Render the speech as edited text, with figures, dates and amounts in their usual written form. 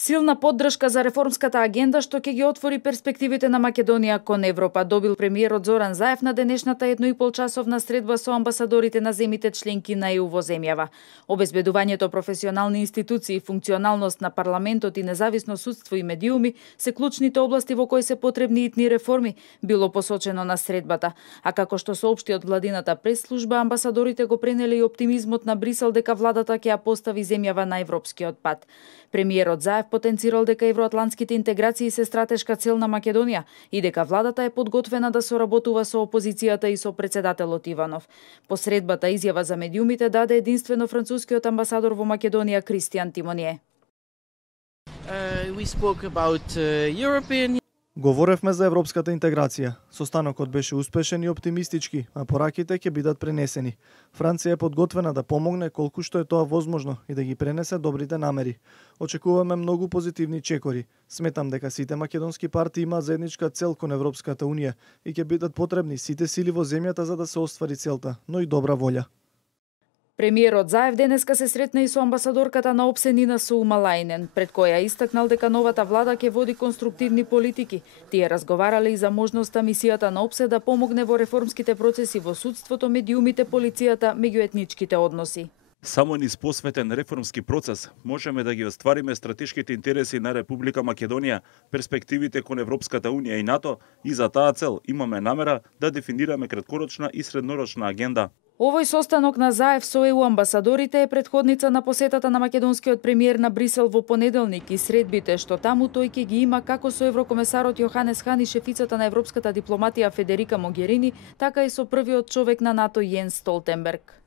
Силна поддршка за реформската агенда што ќе ги отвори перспективите на Македонија кон Европа, добил премиерот Зоран Заев на денешната 1,5-часовна средба со амбасадорите на земите членки на ЕУ во земјава. Обезбедувањето професионални институции, функционалност на парламентот и независно судство и медиуми се клучните области во кои се потребни итни реформи, било посочено на средбата. А како што соопшти од владината пресслужба, амбасадорите го пренеле и оптимизмот на Брисел дека владата ќе ја постави земјава на европскиот пат. Премиерот Заев потенцирал дека евроатлантските интеграции се стратешка цел на Македонија и дека владата е подготвена да соработува со опозицијата и со председателот Иванов. По средбата изјава за медиумите даде единствено францускиот амбасадор во Македонија Кристијан Тимоние. Говоревме за европската интеграција. Состанокот беше успешен и оптимистички, а пораките ќе бидат пренесени. Франција е подготвена да помогне колку што е тоа возможно и да ги пренесе добрите намери. Очекуваме многу позитивни чекори. Сметам дека сите македонски партии имаат заедничка цел кон Европската унија и ќе бидат потребни сите сили во земјата за да се оствари целта, но и добра волја. Премиерот Заев денеска се сретна и со амбасадорката на ОПСЕ Нина Саумалајнен, пред која истакнал дека новата влада ќе води конструктивни политики. Тие разговарале и за можноста мисијата на ОПСЕ да помогне во реформските процеси во судството, медиумите, полицијата, меѓуетничките односи. Само низ посветен реформски процес можеме да ги оствариме стратешките интереси на Република Македонија, перспективите кон Европската унија и НАТО, и за таа цел имаме намера да дефинираме краткорочна и среднорочна агенда. Овој состанок на Заев со ЕУ амбасадорите е претходница на посетата на македонскиот премиер на Брисел во понеделник и средбите што таму тој ќе ги има како со еврокомесарот Јоханес Хан и шефицата на европската дипломатија Федерика Могерини, така и со првиот човек на НАТО Јенс Столтенберг.